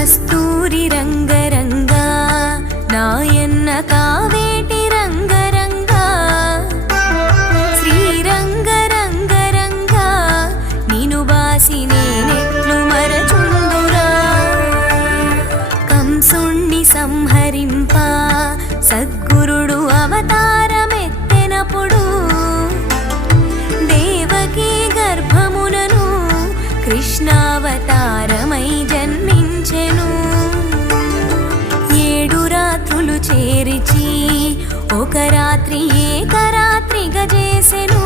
కస్తూరి రంగరంగా నాయన్న కావేటి రంగరంగా శ్రీరంగరంగరంగా నిను బాసి నేనెట్లు మరచుందురా కంసుణ్ణి సంహరింప సద్గురుడు అవతారమెత్తెనప్పుడు దేవకీ గర్భమునను కృష్ణావతారమై జన్మించెను 7 రాత్రులు చేరిచి ఒక రాత్రి ఏకరాత్రిగా చేసెను